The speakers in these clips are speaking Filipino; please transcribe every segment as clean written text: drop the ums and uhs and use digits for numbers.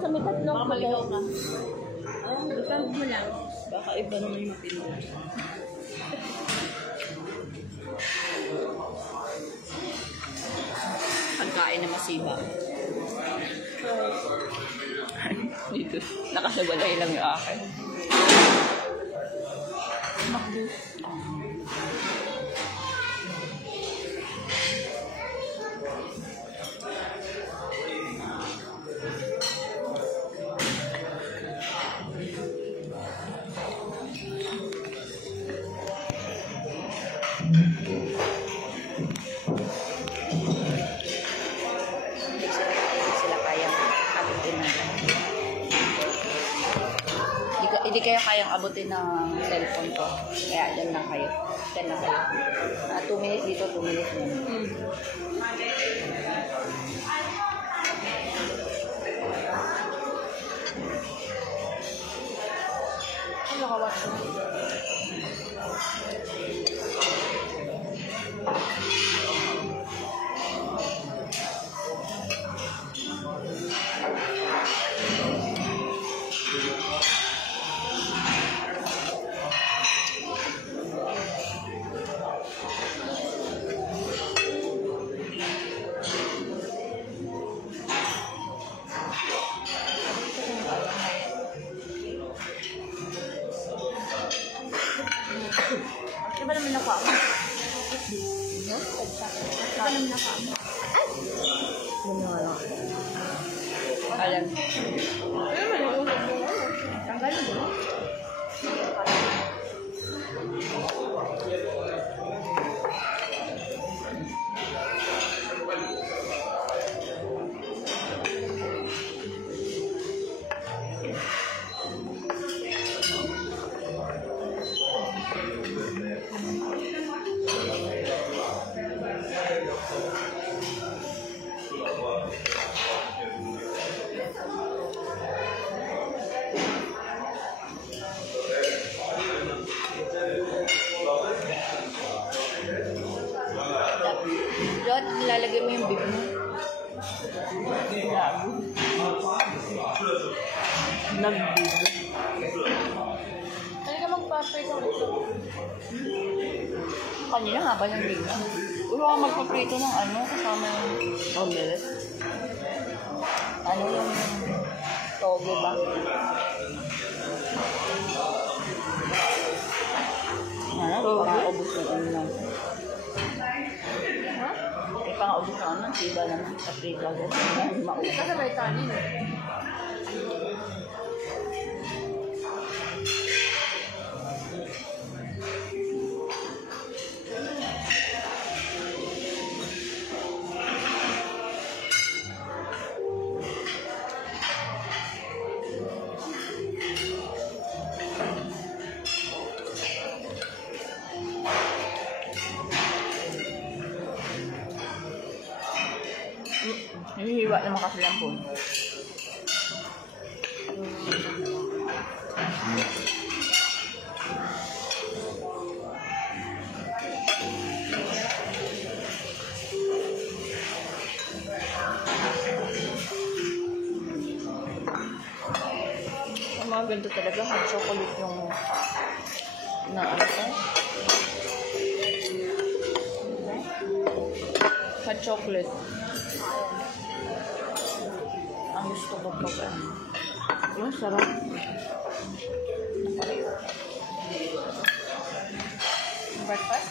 sa may tatlong Baka maligaw ka. Ipamp mo lang. Baka iba naman yung mapinod. Pagkain na masiba. Dito. Nakasabalay lang yung akin. Makdo. Hindi kayo kayang abutin ng cellphone ko. Kaya dyan lang kayo. Dyan lang kayo. 2 minutes dito, 2 minutes na. Ano ka watch mo? Iba naman na ka mo. No? Iba naman na ka mo. Ay! Alam. Ano naman yung ulo mo? Tanggalin mo. Dot, ilalagay mo yung bib mo. Nag-bib. Ano ka magpaprito ito? Kanina nga ba yung bib mo? Ulo ka magpaprito ng ano, kasama yung omelette. Ano yung toge ba? Ano, pang-ubos ng ano lang. Ha? Pang-ubos ng ano, diba naman sa prito agad. Hindi kasi may kanin. Hinihiwa naman kasi lang po. Ang mga ganito talaga, hot chocolate yung na ano to? Hot chocolate. Ang gusto ko pag ano. Yung sarap. Breakfast?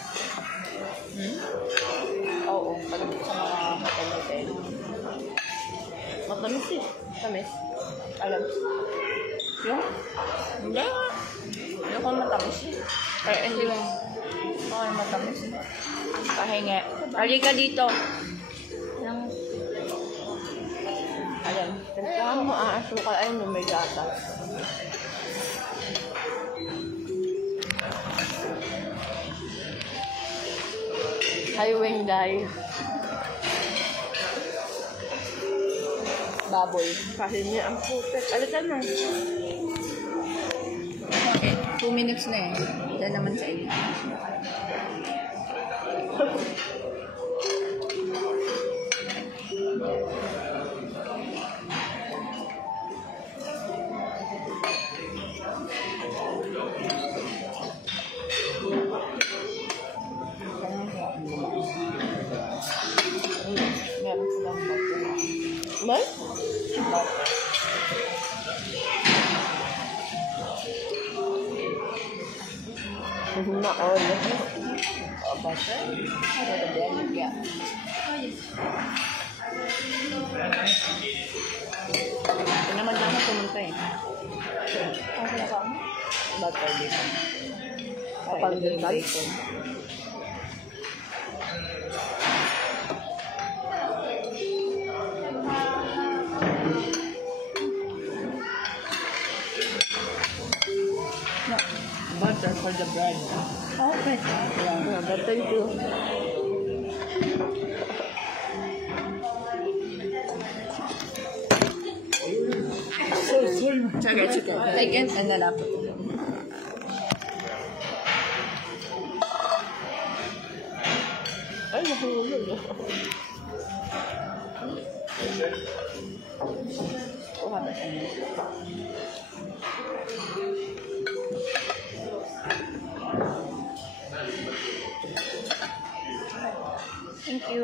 Oo, pag sa mga hotel-hotel. Matamis eh. Tamis? Alam. Yung? Hindi nga. Hindi ko matamis eh. Kaya hindi lang. Okay, matamis eh. Pahinga. Halika dito. Yung... Alam. Kailangan mo aasukal ay may gata. Highway dahil. Baboy. Kasi niya ang putek. Alitan na. Okay, 2 minutes na eh. Ito naman sa inyo. Naon. Butter. Ada blend ya. Ito naman lang pumunta eh. Ano na ka? Butter dito. Kapag Yung bacon. bacon. Butter for the bread. Okay. Yeah. But thank you. Sige. Again, and then up. Ay, mahulog. Kuha ba siya niya? Thank you.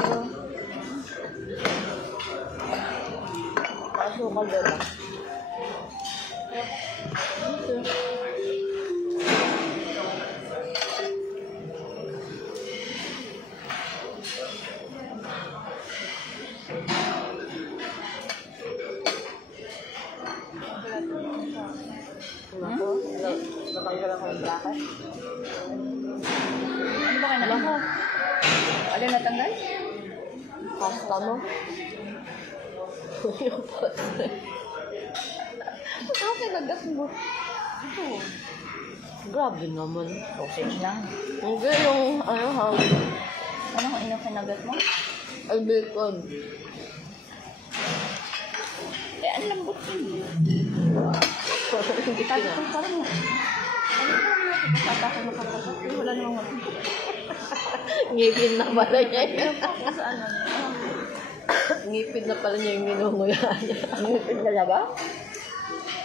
Asukal doon lang. Natanggal ako yung bracket. Ano ba kayo na? Alin natanggal? Pasta mo. Yung pasta. Ako nagas mo. Ito. Grabe naman. Sausage lang. Hindi yung ano ha. Ano kung inang kinagat mo? Ay, bacon. Eh, ang lambot yun. Hindi Sabi ko ko parang kasata ko nakapasok. Wala namang ngipin na pala niya. sa ano. Ngipin na pala niya yung minunguyan. Ngipin talaga?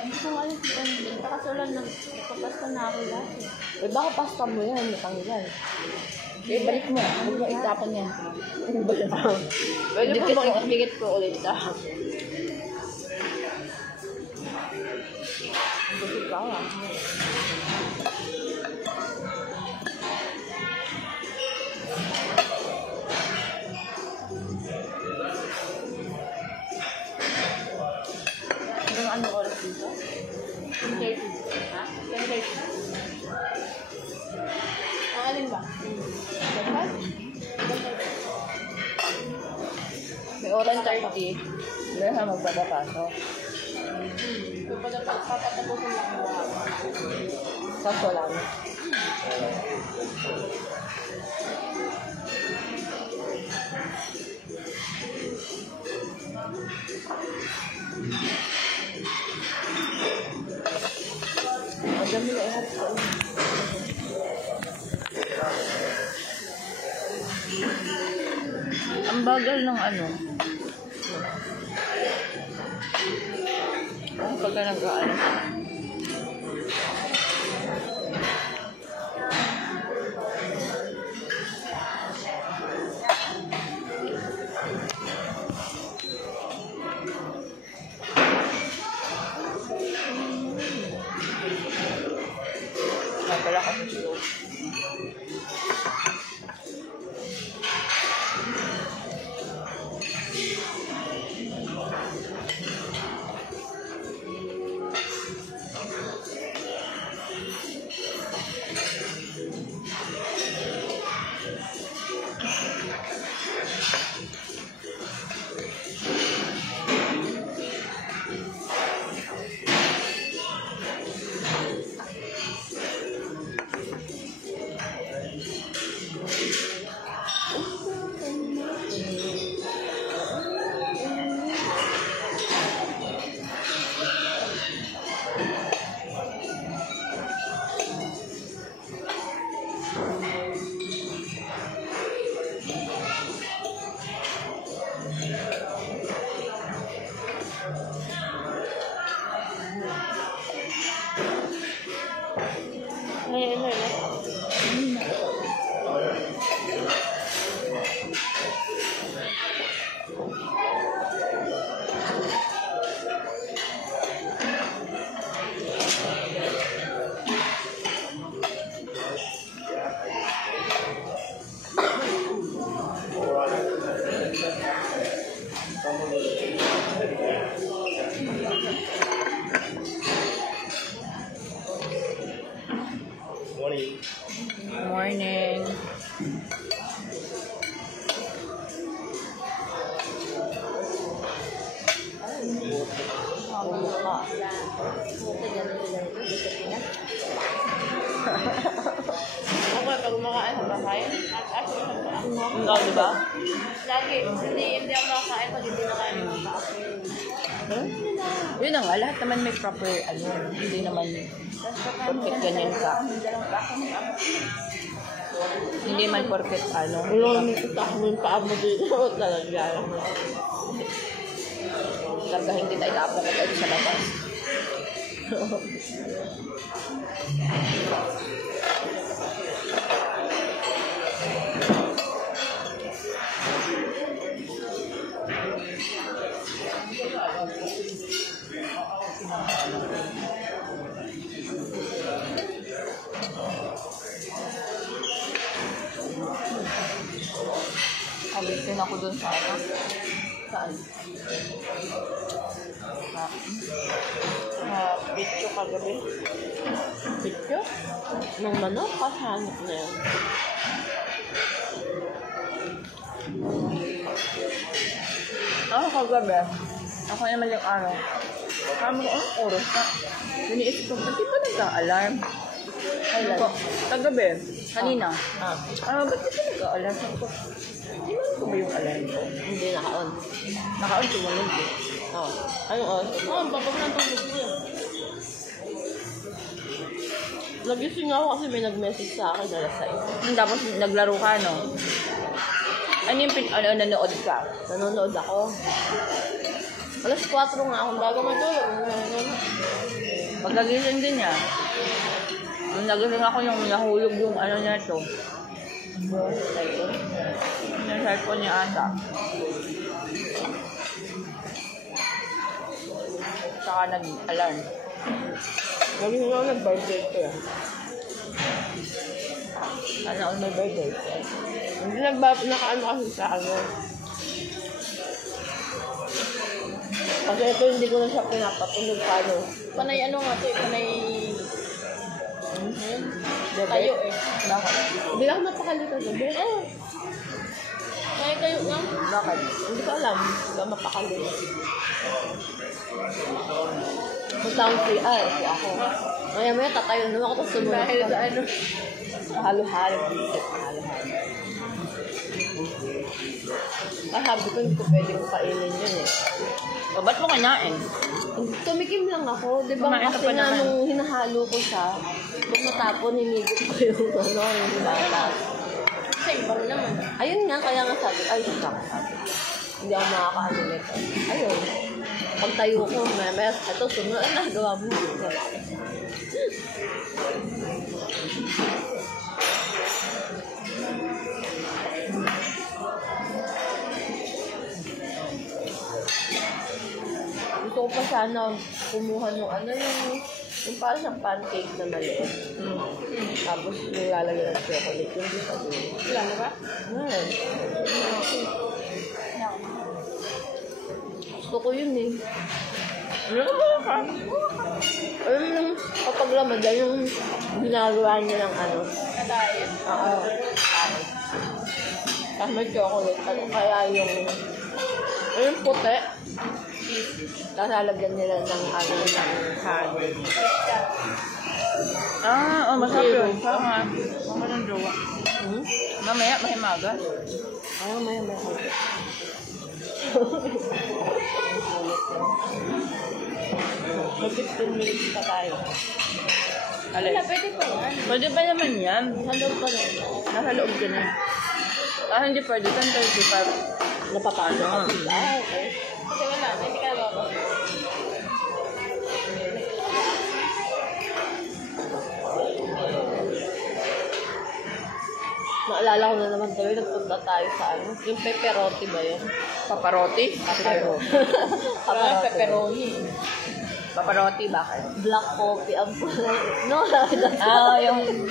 Hindi ko alam si Andy. Kasi wala nagpapasta na ako dati. Eh, baka pasta mo yan, natanggal. Eh, balik mo. Huwag mo itapon yan. Pwede po Dikit bang mo. ibigit ko ulit ah. Gusto ka ah. Hanggang ano oras dito? 10:30. Ha? 10:30. Ang alin ba? Dapat? May oras 30. Meron na magpapapasok. Papatapusin lang yung lahat. Kaso lang. Ang dami na ihat ko. Ang bagal ng ano. Pagka nag-ano. Napala kasi siya. Buti ganun sila ito. Gusto ko na. Ako, pag kumakain sa bahay, at sa bahay. Ikaw, di ba? Lagi, hindi ako makakain pag hindi nakain yung mga ako. Yun na nga, lahat naman may proper, hindi naman perfect ganyan ka. Hindi man perfect, Wala may utak mo yung paa mo dito. Talaga. Largahin kita, itapon ko tayo sa labas. Alisin ako dun sa saan? Bitcho kagabi. Picture? Nung manok, kasanok na yun. Ako kagabi. Ako naman yung araw. Kami ko, anong oras na? Iniisip ko, ba't di ba nag-a-alarm? Ay ko, kagabi, kanina. Ba't di ba nag-a-alarm? Sabi ko, ilan ko ba yung alarm ko? Hindi naka-on. Naka-on, tumunog eh. Oo. Anong oras? Ang babag ng tulog ko yun. Nagising ako kasi may nag-message sa akin alas 6. Tapos naglaro ka, no? Ano yung nanonood ka? Nanonood ako. Alas 4 nga akong bago matulog. Pagkagising din niya. Nung nagising ako yung nahulog yung niya to. Yung cellphone niya ata. Saka nag-alarm. Nagising ako nag-birthday ko yan. Ano may birthday? Hindi nakaano kasi sa ano. Kasi ito hindi ko na siya pinapatulog paano. Panay ano nga to eh, panay... Diba? Tayo eh. Bakit? Hindi ako mapakalito gabi. Kaya kayo nga. Bakit? Hindi ko alam. Hindi ako mapakalito. Punta akong free si ako. Maya tatayo naman ako tapos sumunod Dahil ka. sa ano. Halo-halo dito. Halo-halo. Ay, sabi ko hindi ko pwedeng kainin yun eh. O, ba't mo kinain? Tumikim lang ako. Di ba Kumain ka kasi pa nga naman. nung hinahalo ko siya, kung matapon, hinigit ko yung yung bata. Same pa rin naman. Ayun nga, kaya nga sabi, ay, sabi. Hindi ako makakaano nito. Ayun. Pagtayo ko, may ito, sunod na, gawa mo. Gusto ko pa sana kumuha nung yung parang siyang pancake na maliit. Tapos nilalagyan ng chocolate. Yung gusto ko. Wala na ba? Gusto ko yun eh. Ano Ayun yung kapag Ramadan yung ginagawa niya ng ano. Na-diet. Oo. Tapos may chocolate. Kaya yung puti. Tapos lalagyan nila ng ng honey. Masarap yun. Parang ng jowa. Mamaya, mahimaga. May May 15 minutes pa tayo. Alay. Wala, pwede pa yan. Pwede ba naman yan? Hello pa rin. Nasa loob ka na. Hindi pwede. 10:35. Napapasok Ah. ako. Okay. Kasi wala, hindi ka na babas. Naalala ko na naman tuloy, nagpunta tayo sa yung pepperoni ba yun? Paparoti? Parang pepperoni. Paparoti, bakit? Black coffee ang no, Yung...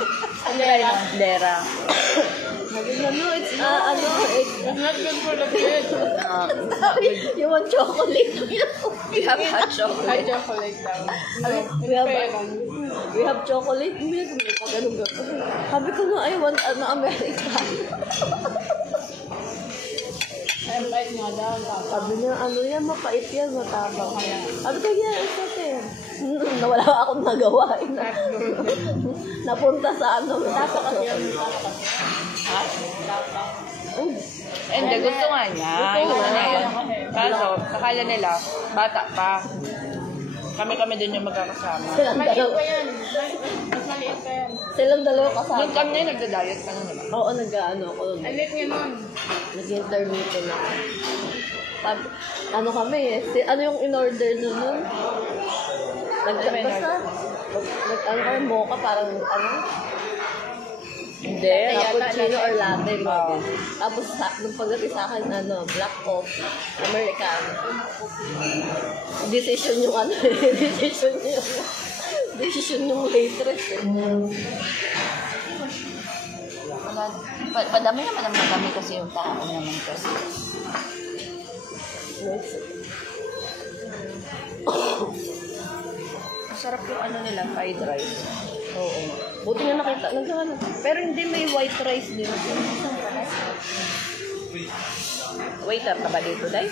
Dera. it's not good for the kid. You want chocolate? We have hot chocolate. Hot chocolate lang. We have chocolate milk. Ganun. Sabi ko na, I want American. Ang bait nga daw. Sabi niya, ano yan, mapait yan, matapang. Sabi ko, yan, isa nawala akong nagawa. Napunta sa ano. Ha? Hindi, gusto nga niya. Gusto Gusto nga. niya yun. Kaso, akala nila, bata pa. Kami din yung magkakasama. Silang dalawa. Mas maliit pa yan. Silang dalawa kasama. Nung kami na nagda-diet ka na naman. Oo, nag-ano ako. Alit nga nun. Nag-intermittent ako. Ano kami eh. Ano yung in-order nun? Basta, ano kami, mocha, parang ano? Hindi. Cappuccino or latte. Wow. Tapos, nung pagdating sa akin, ano, black coffee, Americano. Decision yung ano eh. Decision yung waitress eh. Padami naman ang madami kasi yung tao naman kasi. Masarap yung ano nila, fried rice. Oo. Buti nga nakita. Nagkano. Pero hindi may white rice din. Waiter ka ba dito, Day?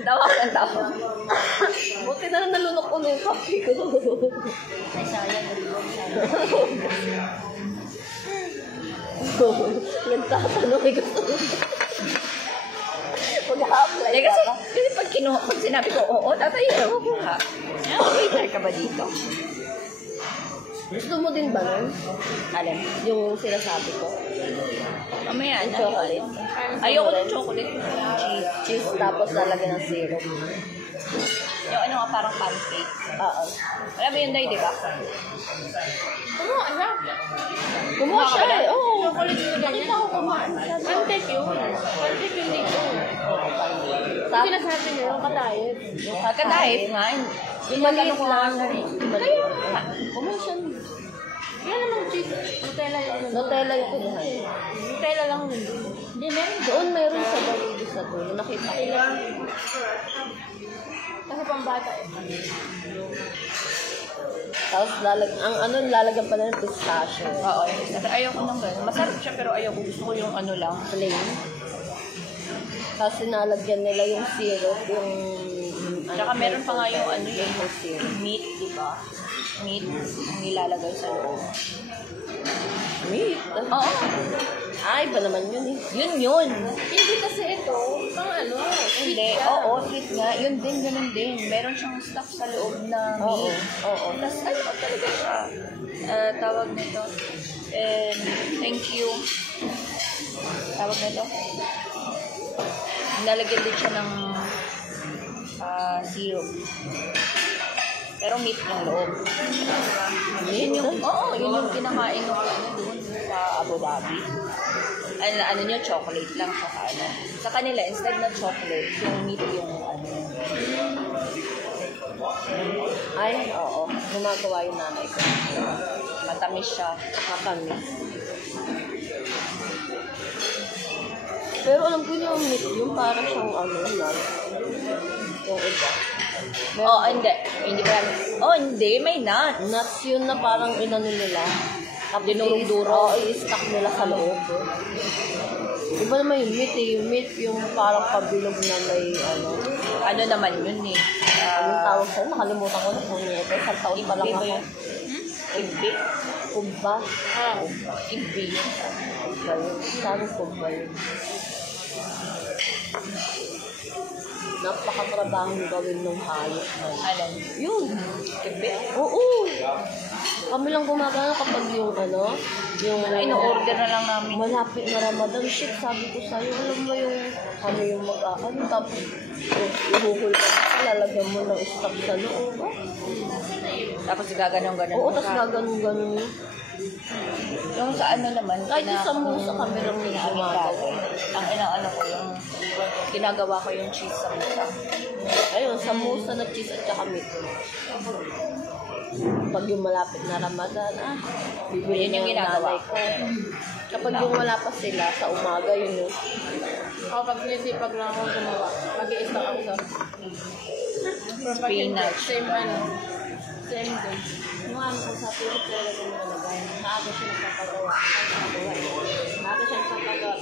Ang tawag. Buti na lang nalunok ko na yung kape ko. Ay, sayang. Nagtatanong ko. Mag-apply Kasi pag sinabi ko, oo, tatay, oo ha. Waiter ka ba dito? Gusto mo din ba nun? Alin? Yung sinasabi ko? Mamaya Yung na. chocolate. Ayoko ng chocolate. Cheese tapos lalagyan ng syrup. Yung ano nga, parang pancake. Oo. Wala ba yun, Day, di ba? Kumuha siya eh. Oo. Nakita ko kumaan. Pancake yun. Pancake yun dito. Sa Sinasabi niyo, yung katayet. Kakadahit nga. yung maliit lang. Kaya nga. Kumuha siya. Yan namang cheese. Nutella yun. Nutella yung kinuha. Nutella lang yun. Hindi, doon meron sa barili sa doon. Nakita ko. Kasi pambata eh. Tapos lalagyan pa na ng pistachio. Oo. Ayoko nang gano'n. Masarap siya pero ayoko. Gusto ko yung ano lang. Plain. Tapos sinalagyan nila yung syrup, yung... Tsaka meron pa nga yung ano yung yung syrup. meat, di ba? Meat, yung nilalagay sa loob. Meat? Oo. Ay, iba naman yun eh. Yun. Hindi kasi ito, pang ano, Hindi. Oo, sweet nga. Yun din, ganun din. Meron siyang stuff sa loob na Oo. meat. Oo. Tapos ano pa talaga siya? Tawag nito. And thank you. Tawag nito. Nalagyan din siya ng syrup. Pero meat yung loob. Meat? Yun yung kinakain ko doon sa Abu Dhabi. Ano niya, chocolate lang sa ano. Sa kanila, instead na chocolate, yung meat yung ano. Ay, oo. Gumagawa yung nanay ko. Matamis siya. Matamis. Pero alam ko yung meat, yung parang siyang ano, yung iba. Oo, hindi. Hindi pa yan. Oh, hindi. May nuts. Nuts yun na parang inano nila. Dinurong-duro. Oo, i-stack nila sa loob. Iba naman yung meat eh. Yung meat yung parang pabilog na may ano. Ano naman yun eh. Anong tawag sa'yo? Nakalimutan ko na kung ito. Isang taon pa lang Igbi ba ako. yun? Igbi? Kumba. Igbi yun. Kumba yun. Saan kumba yun? Napakatrabahong gawin ng hayop na yun. Alin? Yun. Igbi? Oo. Kami lang gumagana kapag yung ano, yung Ino-order na lang namin. malapit na Ramadan. Shit, sabi ko sa'yo, alam mo yung kami yung mag-aano, tapos ihuhul ka na, lalagyan mo ng stock sa loob. Tapos gaganong-ganon. Oo, tapos gaganon-ganon yun. Yung sa ano naman, Kahit sa musa kami lang yung gumagawa. ang inaano ko yung ginagawa ko yung cheese sa musa. Ayun, sa musa na cheese at saka meat. Pag yung malapit na Ramadan, bibili Yun yung ng ginagawa nanay ko. Kapag yung wala pa sila, sa umaga, yun yun. Ako pag nisipag lang akong gumawa, mag-i-stock ako sa Spinach. same ano. same day. Nung ano ko sa tulog talaga ko nalagay. Maaga siya nagpapagawa. Maaga siya nagpapagawa.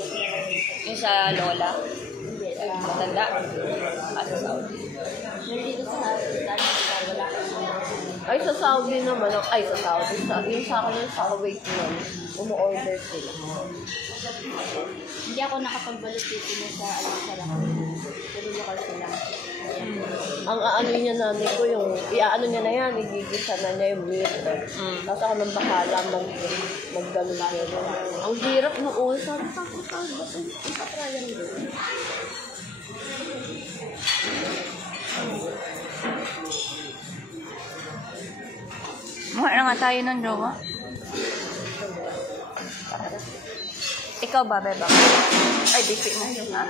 Yung sa Lola. Hindi. Matanda. Sa Saudi. Nandito sa hospital, wala kang ay, sa Saudi naman. Ay, sa Saudi. Yung sa akin yung sa Kuwait naman. Umu-order sila. Hindi ako nakapagbalik dito na sa Al-Sarah. Pero lokal sila. Ang ano niya nanay ko, yung iaano niya na yan, igigisa na niya yung meat. Tapos ako nang bahala magdalo na yun. Ang hirap ng ulo. Sabi ko, ipatrayan mo. Mahal na nga tayo ng jowa. Ikaw ba, beba? Ay, bisit na yun, ha?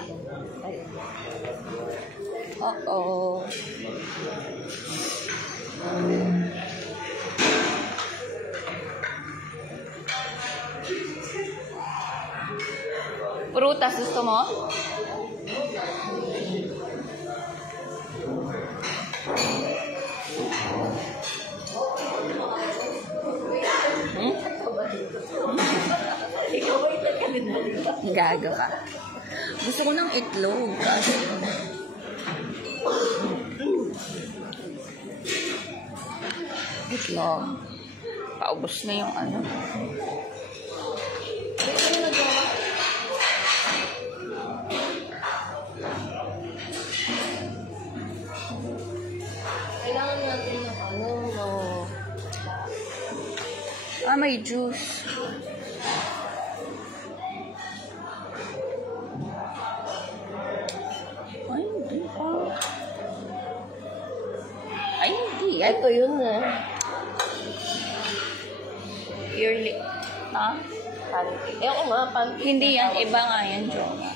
Oo. Prutas, gusto mo? Gago ka. Gusto ko ng itlog. Kasi itlog. Paubos na yung ano. Kailangan natin ng ano, no. May juice. Ay, hindi. Ito yun eh. Purely. Ha? Pancake. Ako nga, pancake. Hindi yan. Iba nga yan, Jonah.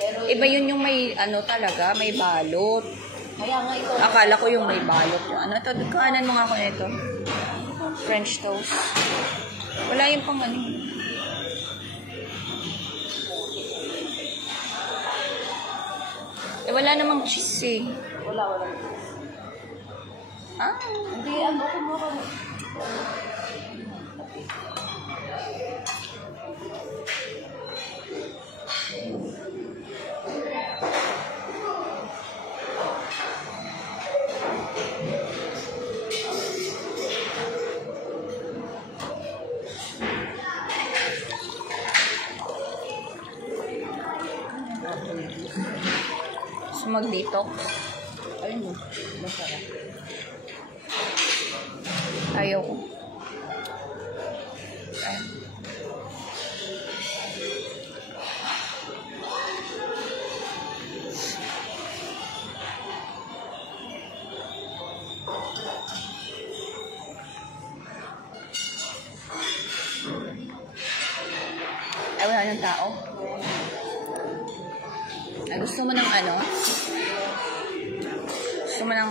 Pero Iba yun yung may ano talaga, may balot. kaya nga ito. Akala ko yung may balot. Yung ano, ito, kanan mo nga ako nito. French toast. Wala yung pang ano. Wala namang cheese eh. Wala. Ah, Hindi, ano, kumuha mo. so mag-detox. Ayun mo, masarap. Ayaw ko. Ayun. Ay, wala ng tao. Ay, gusto mo ng ano? Gusto mo ng...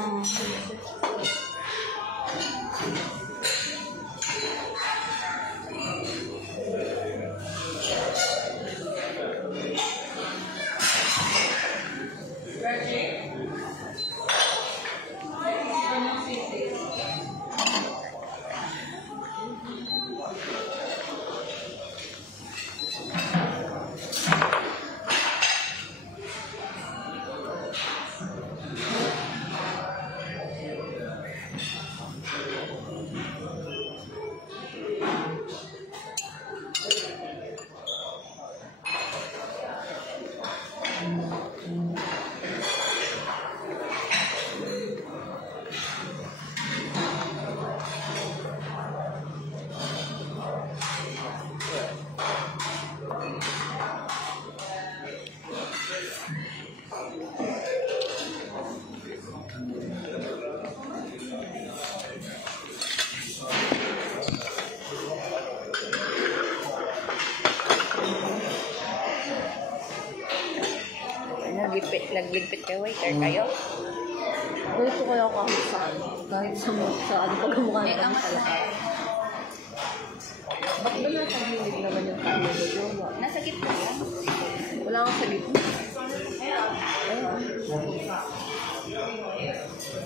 Nagligpit kayo, waiter kayo. Gusto ko yung kahit saan. Kahit sa ano, pagkamukha Eh, naman ang sa lahat. Ba't ba nasa hilig naman yung kanya mo yun? Nasa gitna lang. Wala kang sa gitna.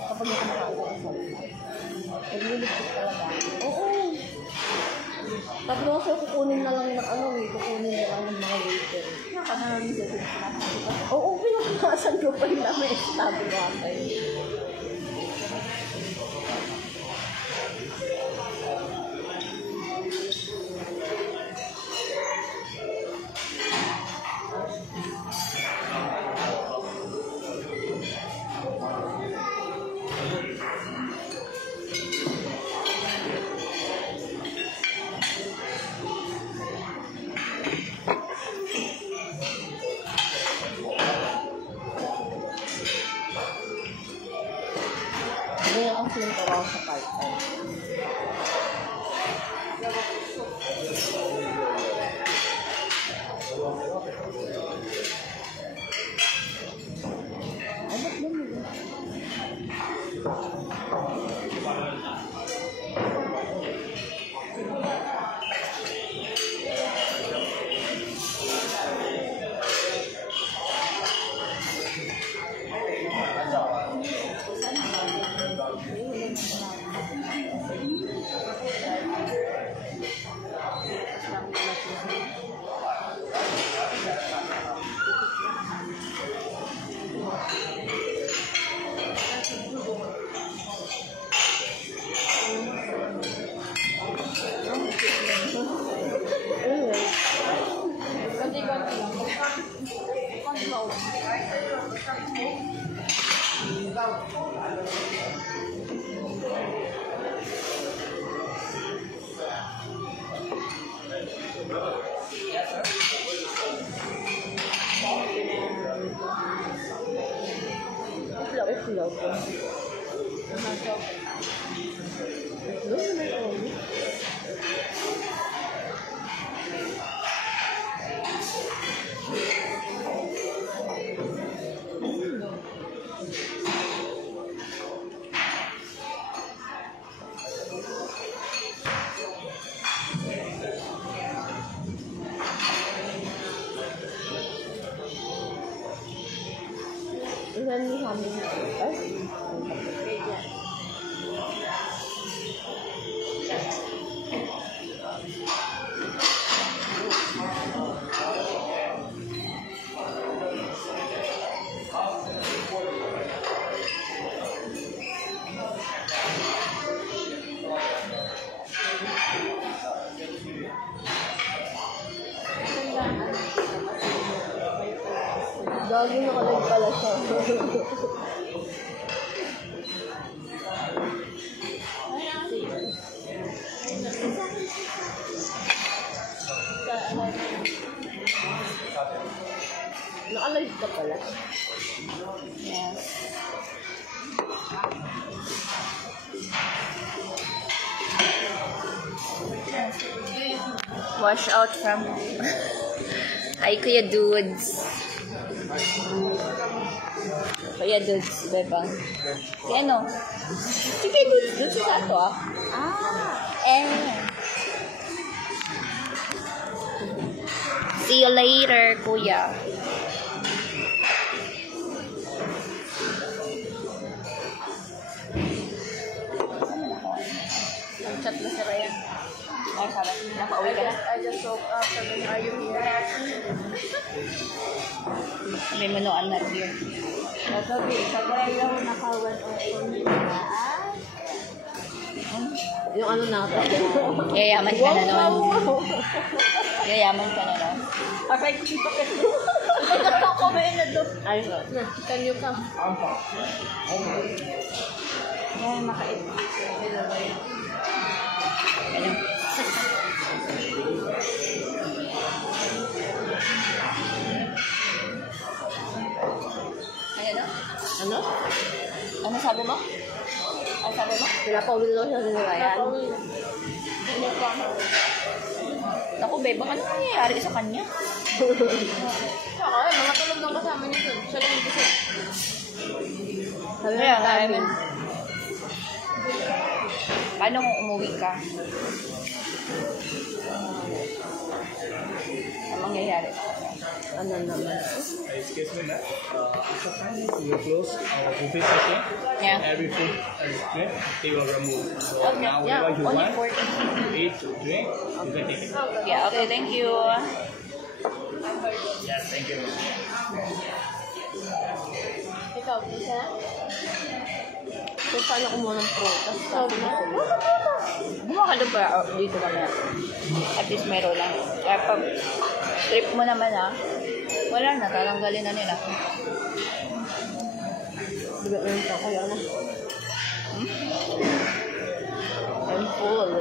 Kapag yung kumakain ka sa Nagliligpit talaga. Oo. Tatlo kasi kukunin na lang ng ano eh. Kukunin na lang ng mga waiter. Nakakaroon sa sinasabi ko. Oo, pinapakasan ko pa rin namin. Sabi ko kayo. Ganyan ang sinintaraw sa part-time. Ay, ba't ba mo? Itlog ko. Itlog na may oil. Ilan ni Hamin? Ay? Gagi nakalag pala siya. Nakalag ka pala? Yes. Wash out from... Hi, Kuya Dudes. Kuya Dudes, beba. Si ano? Si Kuya Dudes. Dudes yung ato ah. See you later, Kuya. Chat na si Ryan. Ay, sabi. Napauwi ka na. I just woke up. Sabi niya, are you here? May manuan na here. Sabi, sabi lang nakawan o yung ano natin. Yayaman ka na nun. Yayaman ka na nun. Aray ko dito ka. Ay, nagkakumain na doon. Ay, kanyo ka. Ay, makait. Ano? Ano? Ano sabi mo? Ano sabi mo? Pinapauwi daw siya sa Ryan. Naku, babe, baka ano nangyayari sa kanya? Saka, mga tulog ng kasama niya dun. Siya lang yung gusto. Sabi Kaya ng nga, Carmen. Paano kung umuwi ka? Ano mangyayari sa kanya? Ano naman? Excuse me, ma'am. Isa pa we will close our buffet session. Yeah. Every food drink they will remove. So Okay. now Yeah, whatever you only want 40. to eat, to drink, you can take it. Yeah, okay, thank you. Yes, thank you. Ikaw, isa? Kung paano kumuha ng prutas, sabi na sila. Bumakad pa dito mamaya. At least meron lang. Kaya pag trip mo naman wala na, tatanggalin na nila. Diba meron pa kaya na? I'm full.